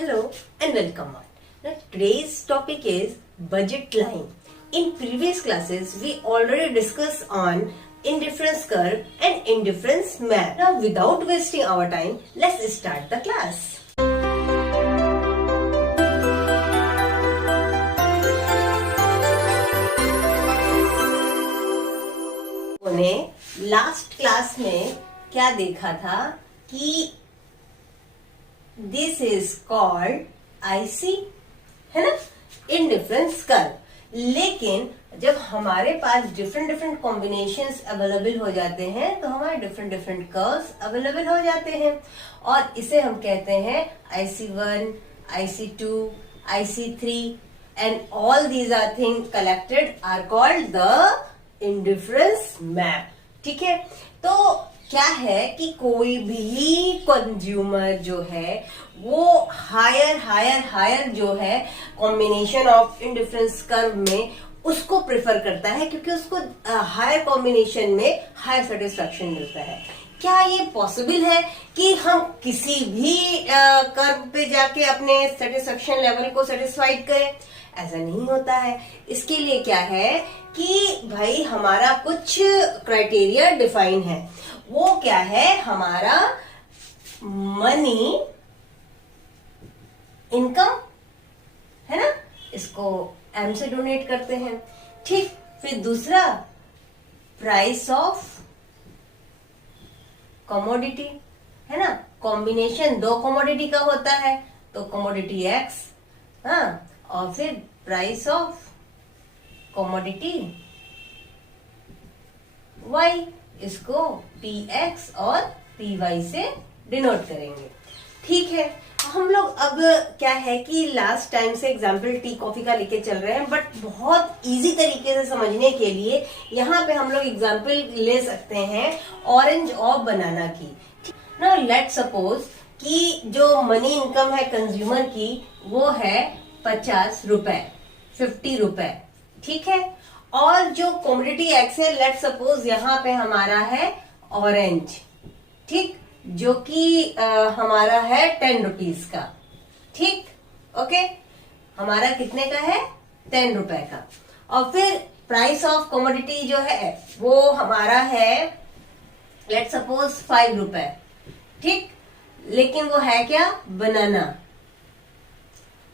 Hello and welcome on. Now today's topic is budget line. In previous classes we already discussed on indifference curve and indifference map. Now without wasting our time, let's start the class. ने last class में क्या देखा था कि this is called IC, है ना, indifference curve. लेकिन जब हमारे पास डिफरेंट कॉम्बिनेशंस अवेलेबल हो जाते हैं तो हमारे डिफरेंट कर्व्स अवेलेबल हो जाते हैं और इसे हम कहते हैं IC1, IC2, IC3 and all these are thing collected are called the indifference map. ठीक है, तो क्या है कि कोई भी कंज्यूमर जो है वो हायर जो है कॉम्बिनेशन ऑफ इंडिफरेंस कर्व में उसको प्रेफर करता है क्योंकि उसको हायर कॉम्बिनेशन में हायर सेटिस्फैक्शन मिलता है। क्या ये पॉसिबल है कि हम किसी भी कर्व पे जाके अपने सेटिस्फैक्शन लेवल को सेटिस्फाइड करें? ऐसा नहीं होता है। इसके लिए क्या है कि भाई हमारा कुछ क्राइटेरिया डिफाइन है। वो क्या है? हमारा मनी इनकम, है ना, इसको एम से डोनेट करते हैं। ठीक, फिर दूसरा प्राइस ऑफ कमोडिटी, है ना, कॉम्बिनेशन दो कमोडिटी का होता है तो कमोडिटी एक्स, हाँ, और फिर प्राइस ऑफ कमोडिटी वाई, इसको PX और PY से डिनोट करेंगे। ठीक है, हम लोग अब क्या है कि लास्ट टाइम से एग्जाम्पल टी कॉफी का लेके चल रहे हैं, बट बहुत इजी तरीके से समझने के लिए यहाँ पे हम लोग एग्जाम्पल ले सकते हैं ऑरेंज और बनाना की। नाउ लेट्स सपोज कि जो मनी इनकम है कंज्यूमर की वो है 50 रुपए, 50 रुपए। ठीक है, और जो कमोडिटी एक्स है लेट्स सपोज यहाँ पे हमारा है ऑरेंज, ठीक, जो कि हमारा है 10 रुपीज का। ठीक, ओके, हमारा कितने का है? 10 रुपए का। और फिर प्राइस ऑफ कमोडिटी जो है वो हमारा है लेट्स सपोज 5 रुपए। ठीक, लेकिन वो है क्या? बनाना।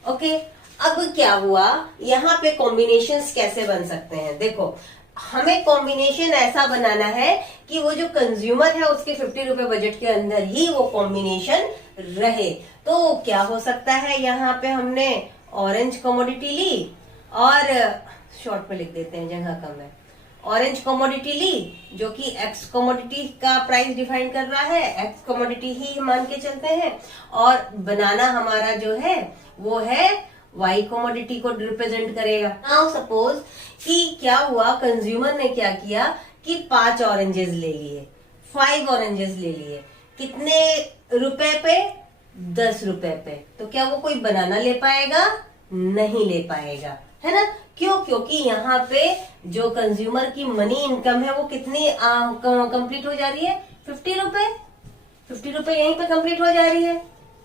ओके, अब क्या हुआ, यहाँ पे कॉम्बिनेशंस कैसे बन सकते हैं? देखो, हमें कॉम्बिनेशन ऐसा बनाना है कि वो जो कंज्यूमर है उसके 50 रुपए बजट के अंदर ही वो कॉम्बिनेशन रहे। तो क्या हो सकता है, यहाँ पे हमने ऑरेंज कमोडिटी ली और शॉर्ट में लिख देते हैं, जगह कम है, ऑरेंज कमोडिटी ली जो कि एक्स कमोडिटी का प्राइस डिफाइन कर रहा है, एक्स कमोडिटी ही मान के चलते हैं, और बनाना हमारा जो है वो है वाई कमोडिटी को रिप्रेजेंट करेगा। नाउ सपोज कि क्या हुआ, कंज्यूमर ने क्या किया कि 5 ऑरेंजेस ले लिए, 5 ऑरेंजेस ले लिए, कितने रुपए पे? 10 रुपए पे। तो क्या वो कोई बनाना ले पाएगा? नहीं ले पाएगा, है ना। क्यों? क्योंकि यहाँ पे जो कंज्यूमर की मनी इनकम है वो कितनी कंप्लीट हो जा रही है? 50 रुपए, 50 रुपए यहीं पे कंप्लीट हो जा रही है।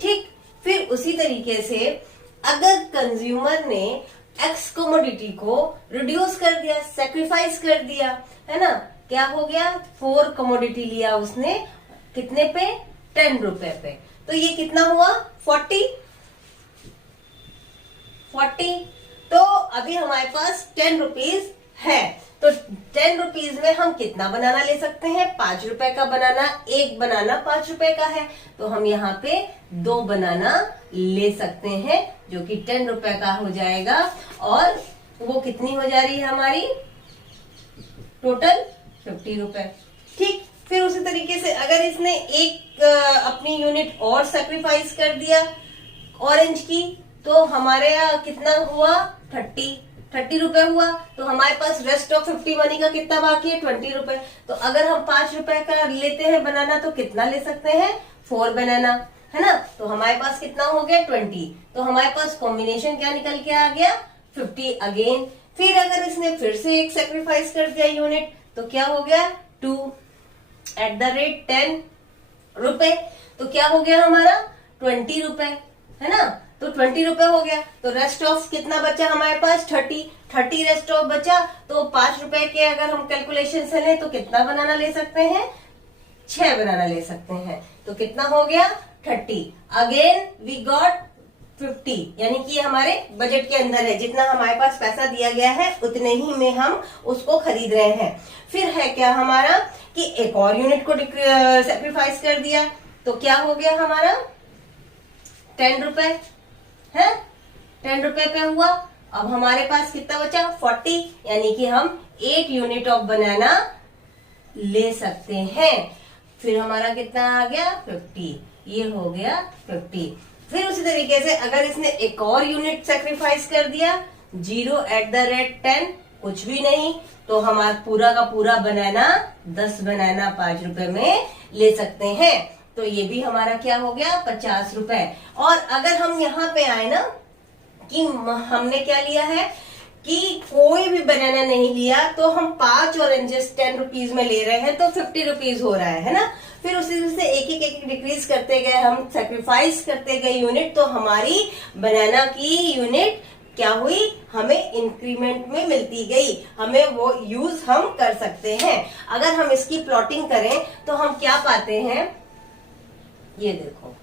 ठीक, फिर उसी तरीके से अगर कंज्यूमर ने एक्स कमोडिटी को रिड्यूस कर दिया, सेक्रीफाइस कर दिया, है ना, क्या हो गया? 4 कमोडिटी लिया उसने, कितने पे? 10 रुपए पे। तो ये कितना हुआ? 40। तो अभी हमारे पास 10 रुपीज है, तो 10 रुपीज में हम कितना बनाना ले सकते हैं? 5 रुपए का बनाना। एक बनाना 5 रुपए का है तो हम यहाँ पे 2 बनाना ले सकते हैं जो कि 10 रुपए का हो जाएगा, और वो कितनी हो जा रही है हमारी? टोटल 50 रुपए। ठीक, फिर उसी तरीके से अगर इसने एक अपनी यूनिट और सेक्रीफाइस कर दिया ऑरेंज की, तो हमारे यहाँ कितना हुआ? 30 रुपए हुआ। तो हमारे पास रेस्ट ऑफ 50 मनी का कितना बाकी है? 20 रुपए। तो अगर हम 5 रुपए का लेते हैं बनाना तो कितना ले सकते हैं? 4 बनाना, है ना। तो हमारे पास कितना हो गया? 20। तो हमारे पास कॉम्बिनेशन क्या निकल के आ गया? 50 अगेन। फिर अगर इसने फिर से एक सेक्रीफाइस कर दिया यूनिट तो क्या हो गया? 2 एट द रेट 10 रुपए। तो क्या हो गया हमारा? 20 रुपए, है ना। तो 20 रुपए हो गया। तो रेस्ट ऑफ कितना बचा हमारे पास 30 रेस्ट ऑफ बचा। तो 5 रुपए के अगर हम कैलकुलेशन से लें तो कितना बनाना ले सकते हैं, 6 बनाना ले सकते हैं। तो कितना हो गया 30। अगेन वी गॉट 50, यानी कि हमारे बजट के अंदर है, जितना हमारे पास पैसा दिया गया है उतने ही में हम उसको खरीद रहे हैं। फिर है क्या हमारा कि एक और यूनिट को सेक्रीफाइस कर दिया, तो क्या हो गया हमारा 10 रुपए है, 10 रुपए पे हुआ। अब हमारे पास कितना बचा 40, यानी कि हम 8 यूनिट ऑफ बनाना ले सकते हैं। फिर हमारा कितना आ गया 50, ये हो गया 50। फिर उसी तरीके से अगर इसने एक और यूनिट सेक्रीफाइस कर दिया 0@10, कुछ भी नहीं, तो हमारा पूरा का पूरा बनाना 10 बनाना 5 रुपए में ले सकते हैं। तो ये भी हमारा क्या हो गया 50 रुपए। और अगर हम यहाँ पे आए ना कि हमने क्या लिया है कि कोई भी बनाना नहीं लिया, तो हम 5 ऑरेंजेस 10 रुपीज में ले रहे हैं, तो 50 रुपीज हो रहा है ना। फिर उसी से एक डिक्रीज करते गए, हम सेक्रीफाइस करते गए यूनिट, तो हमारी बनाना की यूनिट क्या हुई, हमें इंक्रीमेंट में मिलती गई, हमें वो यूज हम कर सकते हैं। अगर हम इसकी प्लॉटिंग करें तो हम क्या पाते हैं, ये देखो,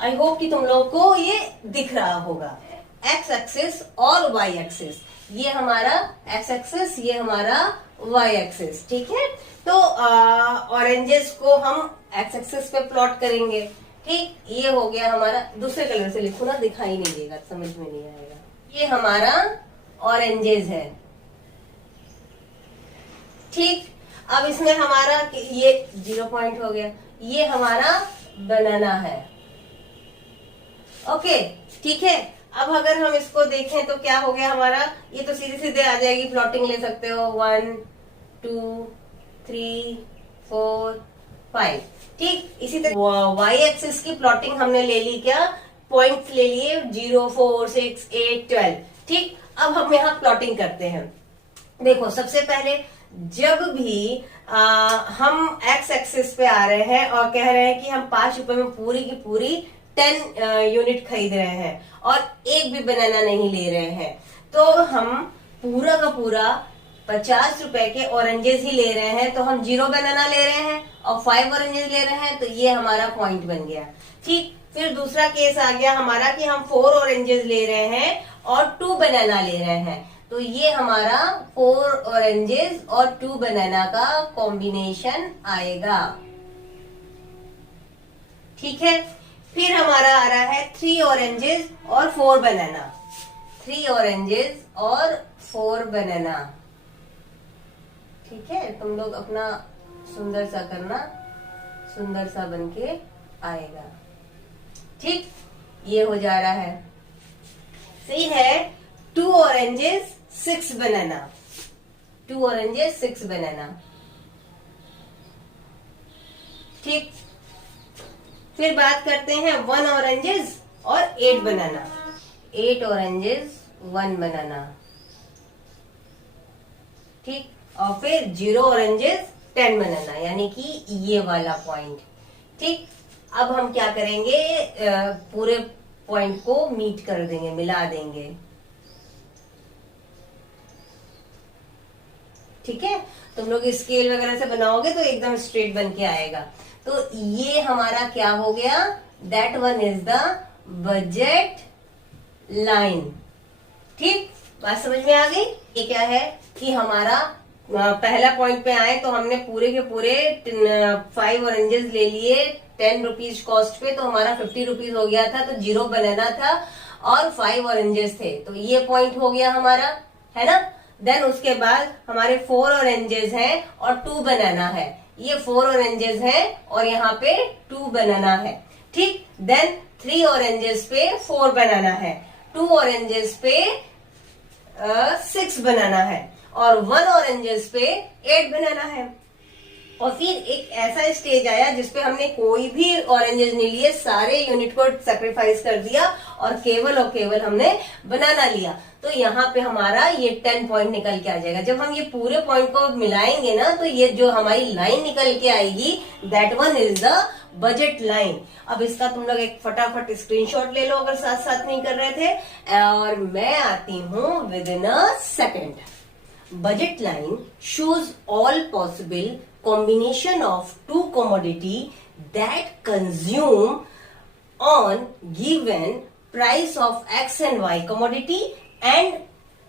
आई होप कि तुम लोग को ये दिख रहा होगा। एक्स एक्सिस और वाई एक्सिस, ये हमारा एक्स एक्सिस, ये हमारा वाई एक्सिस, ठीक है। तो ऑरेंजेस को हम एक्स एक्सिस पे प्लॉट करेंगे, ठीक। ये हो गया हमारा, दूसरे कलर से लिखो ना, दिखाई नहीं देगा, समझ में नहीं आएगा। ये हमारा ऑरेंजेस है, ठीक। अब इसमें हमारा ये 0 पॉइंट हो गया, ये हमारा बनाना है, ओके, ठीक है। अब अगर हम इसको देखें तो क्या हो गया हमारा, ये तो सीधे सीधे आ जाएगी, प्लॉटिंग ले सकते हो 1 2 3 4 5, ठीक। इसी तरह वाई एक्सिस की प्लॉटिंग हमने ले ली, क्या पॉइंट्स ले लिए 0 4 6 8 12, ठीक। अब हम यहाँ प्लॉटिंग करते हैं। देखो सबसे पहले जब भी हम एक्स एक्सिस पे आ रहे हैं और कह रहे हैं कि हम 5 रुपए में पूरी की पूरी 10 यूनिट खरीद रहे हैं और एक भी बनाना नहीं ले रहे हैं, तो हम पूरा का पूरा 50 रुपए के ऑरेंजेस ही ले रहे हैं, तो हम 0 बनाना ले रहे हैं और 5 ऑरेंजेस ले रहे हैं, तो ये हमारा पॉइंट बन गया, ठीक। फिर दूसरा केस आ गया हमारा कि हम 4 ऑरेंजेस ले रहे हैं और 2 बनाना ले रहे हैं, तो ये हमारा 4 ऑरेंजेस और 2 बनाना का कॉम्बिनेशन आएगा, ठीक है। फिर हमारा आ रहा है 3 ऑरेंजेस और 4 बनाना, 3 ऑरेंजेस और 4 बनाना, ठीक है। तुम लोग अपना सुंदर सा करना, सुंदर सा बनके आएगा, ठीक। ये हो जा रहा है, सही है। 2 ऑरेंजेस 6 बनाना, 2 ऑरेंजेस 6 बनाना, ठीक। फिर बात करते हैं 1 ऑरेंजेस और 8 बनाना, 8 ऑरेंजेस 1 बनाना, ठीक। और फिर 0 ऑरेंजेस 10 बनाना, यानी कि ये वाला पॉइंट, ठीक। अब हम क्या करेंगे, पूरे पॉइंट को मीट कर देंगे, मिला देंगे, ठीक है। तुम लोग स्केल वगैरह से बनाओगे तो एकदम स्ट्रेट बन के आएगा। तो ये हमारा क्या हो गया, that one is the budget line, ठीक। बात समझ में आ गई। ये क्या है कि हमारा पहला पॉइंट पे आए तो हमने पूरे के पूरे 5 ऑरेंजेस ले लिए 10 रुपीज कॉस्ट पे, तो हमारा 50 रुपीज हो गया था, तो 0 बनाना था और 5 ऑरेंजेस थे, तो ये पॉइंट हो गया हमारा, है ना। देन उसके बाद हमारे 4 ऑरेंजेस हैं और 2 बनाना है, ये 4 ऑरेंजेस हैं और यहाँ पे 2 बनाना है, ठीक। देन 3 ऑरेंजेस पे 4 बनाना है, 2 ऑरेंजेस पे 6 बनाना है और 1 ऑरेंजेस पे 8 बनाना है। और फिर एक ऐसा स्टेज आया जिसपे हमने कोई भी ऑरेंजेस नहीं लिए, सारे यूनिट को सेक्रीफाइस कर दिया और केवल हमने बनाना लिया, तो यहाँ पे हमारा ये 10 पॉइंट निकल के आ जाएगा। जब हम ये पूरे पॉइंट को मिलाएंगे ना, तो ये जो हमारी लाइन निकल के आएगी, that one is the budget line. अब इसका तुम लोग एक फटाफट स्क्रीनशॉट ले लो अगर साथ साथ नहीं कर रहे थे, और मैं आती हूं with in a second. Budget line shows all possible combination of two commodity that consume on given price of X and Y commodity and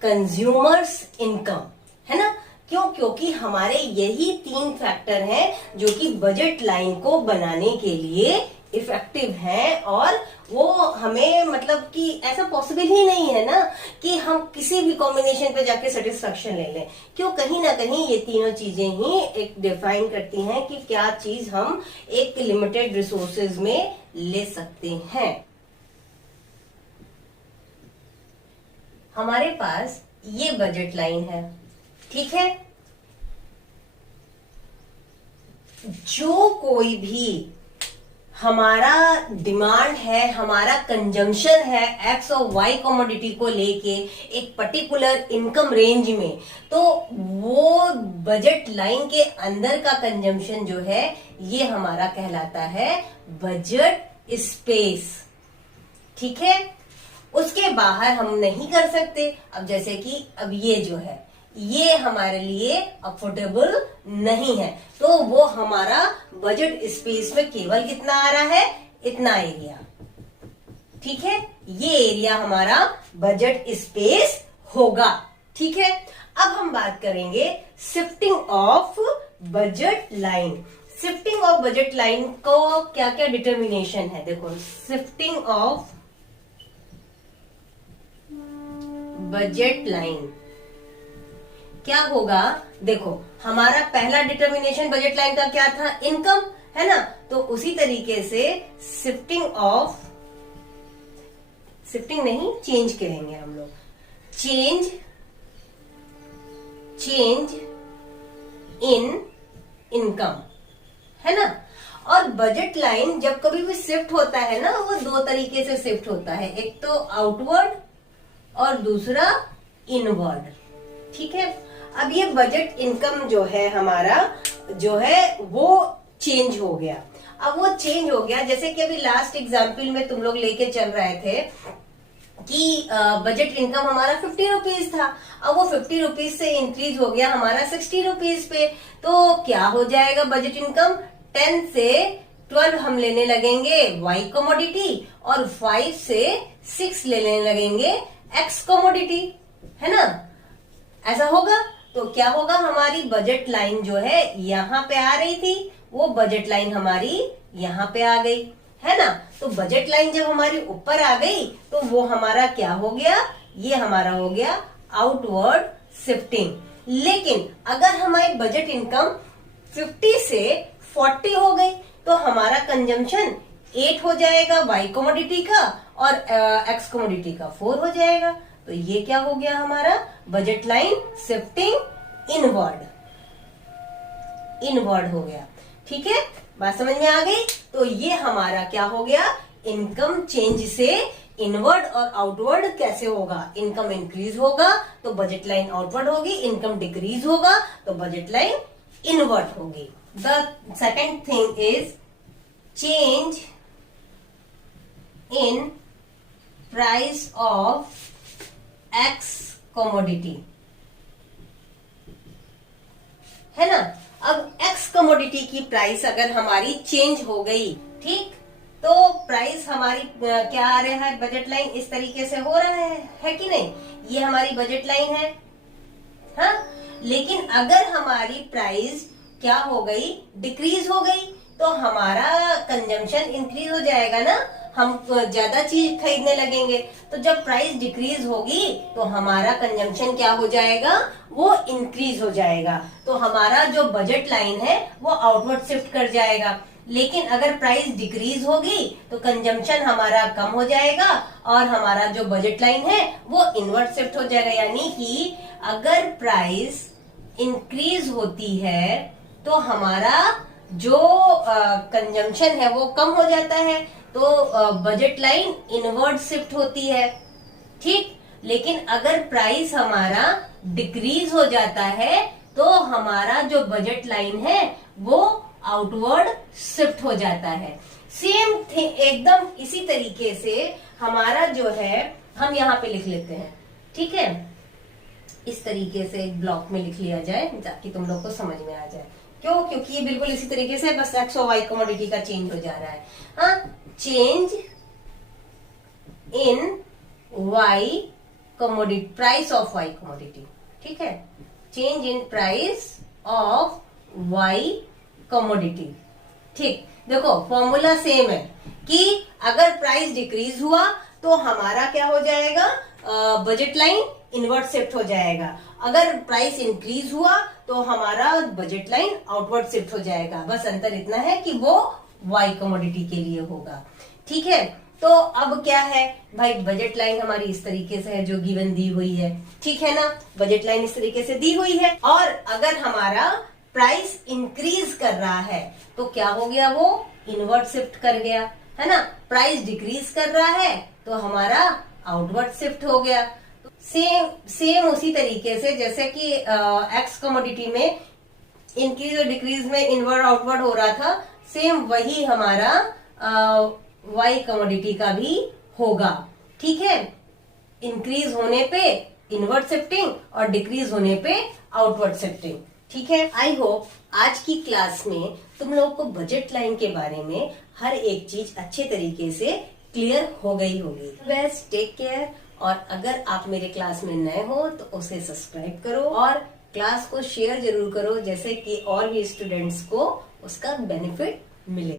consumers income, है ना। क्यों? क्योंकि हमारे यही 3 फैक्टर हैं जो कि बजट लाइन को बनाने के लिए इफेक्टिव हैं, और वो हमें मतलब कि ऐसा पॉसिबल ही नहीं है ना कि हम किसी भी कॉम्बिनेशन पे जाके सेटिस्फेक्शन ले लें। क्यों? कहीं ना कहीं ये तीनों चीजें ही एक डिफाइन करती हैं कि क्या चीज हम एक लिमिटेड रिसोर्सेज में ले सकते हैं। हमारे पास ये बजट लाइन है, ठीक है। जो कोई भी हमारा डिमांड है, हमारा कंजम्पशन है एक्स और वाई कमोडिटी को लेके एक पर्टिकुलर इनकम रेंज में, तो वो बजट लाइन के अंदर का कंजम्पशन जो है ये हमारा कहलाता है बजट स्पेस, ठीक है। उसके बाहर हम नहीं कर सकते। अब जैसे कि अब ये जो है ये हमारे लिए अफोर्डेबल नहीं है, तो वो हमारा बजट स्पेस में केवल कितना आ रहा है, इतना एरिया, ठीक है। ये एरिया हमारा बजट स्पेस होगा, ठीक है। अब हम बात करेंगे shifting of budget line. Shifting of budget line को क्या क्या डिटर्मिनेशन है, देखो। शिफ्टिंग ऑफ बजट लाइन क्या होगा, देखो हमारा पहला डिटर्मिनेशन बजट लाइन का क्या था, इनकम, है ना। तो उसी तरीके से शिफ्टिंग नहीं, चेंज कहेंगे हम लोग, चेंज इन इनकम, है ना। और बजट लाइन जब कभी भी शिफ्ट होता है ना, वो 2 तरीके से शिफ्ट होता है, एक तो आउटवर्ड और दूसरा इनवर्ड, ठीक है। अब ये बजट इनकम जो है हमारा जो है वो चेंज हो गया। अब वो चेंज हो गया, जैसे कि अभी लास्ट एग्जाम्पल में तुम लोग लेके चल रहे थे कि बजट इनकम हमारा 50 रुपीज था, अब वो 50 रुपीज से इंक्रीज हो गया हमारा 60 रुपीज पे। तो क्या हो जाएगा बजट इनकम, 10 से 12 हम लेने लगेंगे वाई कमोडिटी और 5 से 6 लेने लगेंगे एक्स कमोडिटी, है ना। ऐसा होगा तो क्या होगा, हमारी बजट लाइन जो है यहाँ पे आ रही थी, वो बजट लाइन हमारी यहाँ पे आ गई, है ना। तो बजट लाइन जब हमारी ऊपर आ गई तो वो हमारा क्या हो गया, ये हमारा हो गया आउटवर्ड शिफ्टिंग। लेकिन अगर हमारी बजट इनकम 50 से 40 हो गई तो हमारा कंजम्पशन 8 हो जाएगा वाई कमोडिटी का और एक्स कमोडिटी का 4 हो जाएगा। तो ये क्या हो गया हमारा बजट लाइन शिफ्टिंग इनवर्ड हो गया, ठीक है। बात समझ में आ गई। तो ये हमारा क्या हो गया, इनकम चेंज से इनवर्ड और आउटवर्ड कैसे होगा, इनकम इंक्रीज होगा तो बजट लाइन आउटवर्ड होगी, इनकम डिक्रीज होगा तो बजट लाइन इनवर्ड होगी। The second thing is change in price of x commodity, है ना। अब एक्स कमोडिटी की प्राइस अगर हमारी चेंज हो गई, ठीक, तो प्राइस हमारी क्या आ रहा है, बजट लाइन इस तरीके से हो रहा है कि नहीं, ये हमारी बजट लाइन है, हाँ। लेकिन अगर हमारी प्राइस क्या हो गई, डिक्रीज हो गई, तो हमारा कंजम्पशन इंक्रीज हो जाएगा ना, हम ज्यादा चीज खरीदने लगेंगे। तो जब प्राइस डिक्रीज होगी तो हमारा कंजम्पशन क्या हो जाएगा, वो इंक्रीज हो जाएगा, तो हमारा जो बजट लाइन है वो आउटवर्ड शिफ्ट कर जाएगा। लेकिन अगर प्राइस डिक्रीज होगी तो कंजम्पशन हमारा कम हो जाएगा और हमारा जो बजट लाइन है वो इनवर्ड शिफ्ट हो जाएगा। यानी कि अगर प्राइस इंक्रीज होती है तो हमारा जो कंजम्पशन है वो कम हो जाता है, तो बजट लाइन इनवर्ड शिफ्ट होती है, ठीक। लेकिन अगर प्राइस हमारा डिक्रीज हो जाता है तो हमारा जो बजट लाइन है वो आउटवर्ड शिफ्ट हो जाता है। सेम एकदम इसी तरीके से हमारा जो है, हम यहाँ पे लिख लेते हैं, ठीक है, इस तरीके से एक ब्लॉक में लिख लिया जाए ताकि तुम लोग को समझ में आ जाए। क्यों? क्योंकि ये बिल्कुल इसी तरीके से बस एक्स और वाई कमोडिटी का चेंज हो जा रहा है। हाँ, change in Y commodity, price of Y commodity, ठीक है, change in price of Y commodity. ठीक, देखो फॉर्मूला सेम है कि अगर प्राइस डिक्रीज हुआ तो हमारा क्या हो जाएगा, बजट लाइन इनवर्ट शिफ्ट हो जाएगा। अगर प्राइस इंक्रीज हुआ तो हमारा बजट लाइन आउटवर्ड शिफ्ट हो जाएगा। बस अंतर इतना है कि वो वाई कमोडिटी के लिए होगा। ठीक है, तो अब क्या है भाई, बजट लाइन हमारी इस तरीके से है जो गिवन दी हुई है, ठीक है ना, बजट लाइन इस तरीके से दी हुई है। और अगर हमारा प्राइस इंक्रीज कर रहा है तो क्या हो गया, वो इनवर्ट शिफ्ट कर गया, है ना। प्राइस डिक्रीज कर रहा है तो हमारा आउटवर्ड शिफ्ट हो गया। सेम उसी तरीके से जैसे कि एक्स कमोडिटी में इंक्रीज और डिक्रीज में इनवर्ड आउटवर्ड हो रहा था, सेम वही हमारा वाई कमोडिटी का भी होगा। ठीक है, इंक्रीज होने पे इनवर्ड शिफ्टिंग और डिक्रीज होने पे आउटवर्ड शिफ्टिंग। ठीक है, आई होप आज की क्लास में तुम लोग को बजट लाइन के बारे में हर एक चीज अच्छे तरीके से क्लियर हो गई होगी। Best, take care. और अगर आप मेरे क्लास में नए हो तो उसे सब्सक्राइब करो और क्लास को शेयर जरूर करो, जैसे कि और भी स्टूडेंट्स को उसका बेनिफिट मिले।